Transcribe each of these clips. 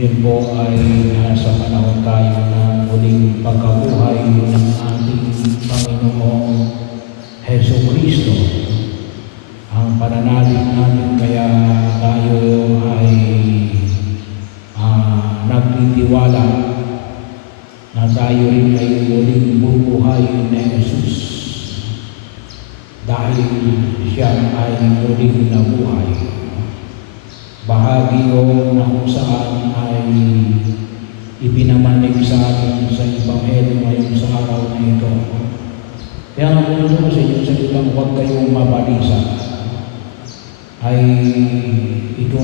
Yun po ay nasa panahon tayo ng muling pagkabuhay ng ating Panginoong Heso Kristo. Ang pananalig natin kaya tayo ay nagtitiwala na tayo rin ay muling bubuhay ni Jesus dahil siya ay muling nabuhay. Bahagi o na kung saan ay ipinamanig sa atin sa Ebanghelyo ngayon sa araw na ito. Kaya nga po ito sa inyong salitang huwag kayong mabalisa ay ito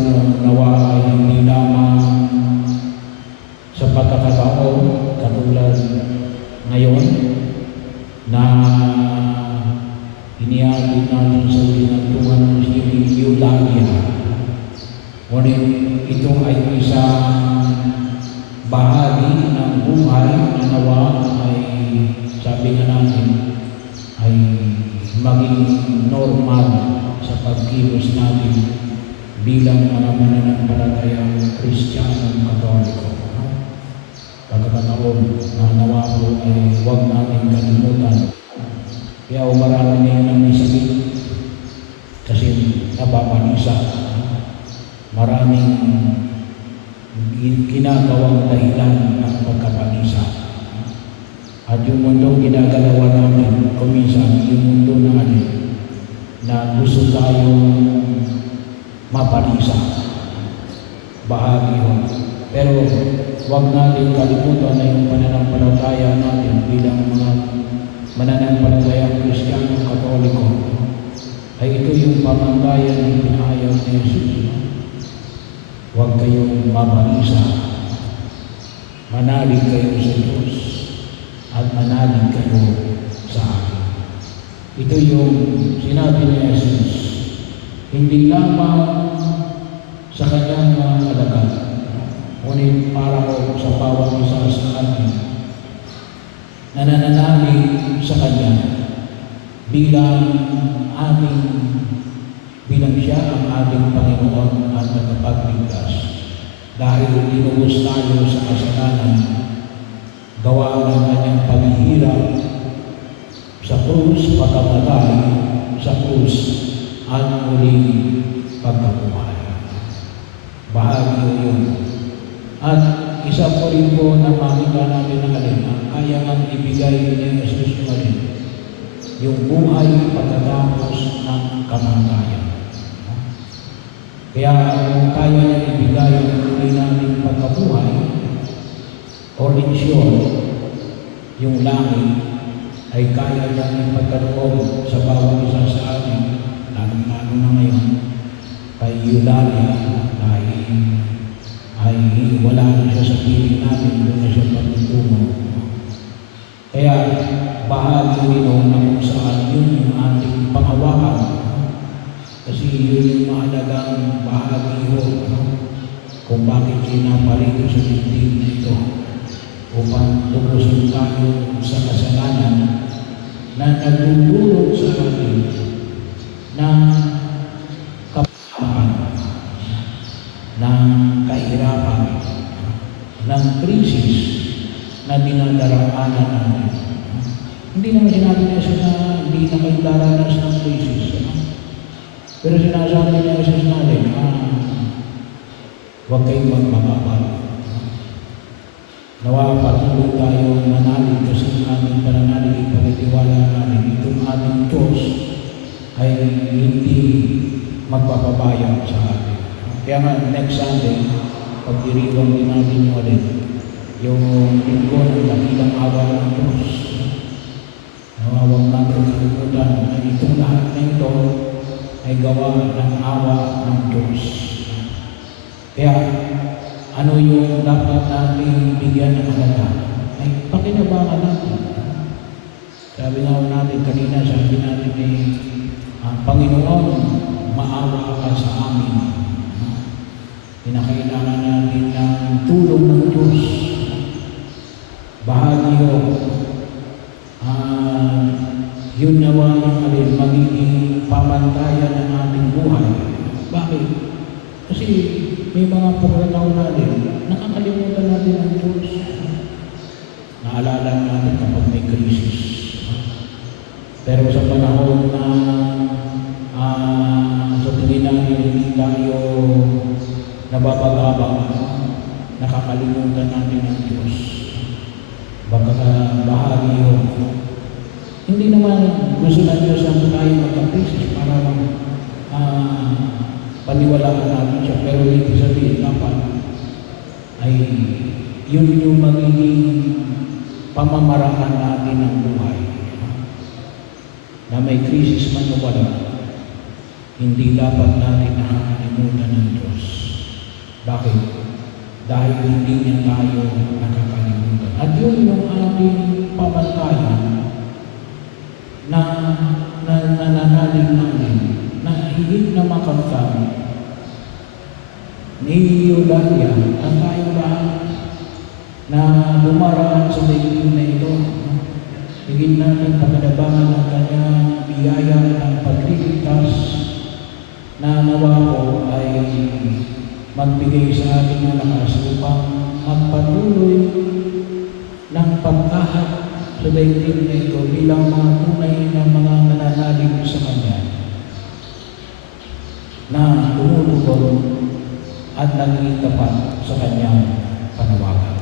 nawa ay hindi lamang sa pagkakataon katulad ngayon na inihatid natin sa ulinatuhan ng si Eulalia. Ngunit ito ay isang bahagi ng buhay na nawa ay sabi nga natin ay maging normal sa pagkilos natin bilang mga mananampalatayang Kristiyanong Katoliko. Pagkakataon na nawa po ay huwag natin kalimutan. Kaya marami na yung sakit kasi nababalisa. Maraming ginagawang dahilan ng pagkabalisa. At yung mundo ginagalawa namin, kuminsan yung mundo na gusto tayong mabalisa. Bahagi yun. Pero huwag natin kalimutan na yung pananampalataya natin bilang mga mananampalatayang Kristiyanong Katoliko ay ito yung pamantayan ng pinahayaw ni Jesus. Huwag kayong mabalisa. Manalig kayo sa Diyos at manalig kayo sa akin. Ito yung sinabi ni Jesus. Hindi lamang sa kanyang mga alagad, ngunit para ko sa bawat isa sa atin na nananalig sa kanya bilang siya ang ating Panginoon at nagpapagligtas. Dahil inuus tayo sa kasalanan, gawa ng kanyang paghihirap sa krus, pagkamatay sa krus, at muling pagkabuhay. Bahagi yun. At isa po rin po na makita natin ng alin, kaya nga ibigay ni Jesus yung alin, yung buhay pagkatapos ng kamatayan. Kaya kung kaya niya ibigay ang tuloy natin pagkabuhay, or in short, yung langit ay kaya niya ipagkaloob sa bawat isa sa atin, lalo na ngayon, kay Eulalia, dahil ay wala na siya sa piling natin, doon na siya pagtutungo. Kaya bahagi rin na kung saan yun yung ating panghawakan. Kasi yun yung mahalagang bahagi kung bakit sinapalito sa dibdib na ito upang tubusin tayo sa kasalanan na nagdudulot sa atin ng kapakanan, ng kahirapan, ng krisis na dinadaraanan natin. Hindi naman sinabi niya na hindi na kayo daranas ng krisis. Pero sinasabi niya Jesus natin, huwag kayong magmamabal. Nawa patuloy tayo manalig kasi aming pananalig ipagkatiwala natin. Itong ating Diyos ay hindi magpapabayang sa atin. Kaya nga, next Sunday, pag-iriwang din natin ulit yung linggo ng dakilang awa ng Diyos. Nawawag natin kalimutan na itong lahat na ito ay gawa ng awa ng Diyos. Kaya, ano yung dapat natin bigyan ng halaga? Ay pakinabangan natin. Sabi nga natin kanina, sabi natin Panginoon, maawa ka sa amin. Pinakailangan natin ng tulong ng Diyos. Bahagi yun nawa yung magiging pamantayan ng ating buhay. Bakit? Kasi may mga pagkataon natin, nakakalimutan natin ang Diyos. Baka bahagi yun. Hindi naman gusto ng Diyos ang tayo magka-crisis para paniwalaan natin siya. Pero ibig sabihin dapat ay yun yung magiging pamamaraan natin ng buhay. Na may krisis man o wala, hindi dapat natin nakakalimutan ng Diyos. Bakit? Dahil hindi niya tayo nakakalimutan. At yun yung ating pamantayan na nananalig natin na higit na makanta ni Eulalia at tayo lahat na dumaraan sa daigdig na ito. Higit natin pagkadabangan ng kanyang biyaya ng pagliligtas na nawa ko ay magbigay sa ating ng lakas upang magpatuloy ng pagkahat sa daigdig na ito bilang mga tunay ng mga nananalig sa Kanya na tumutugon at naging tapat sa Kanyang panawagan.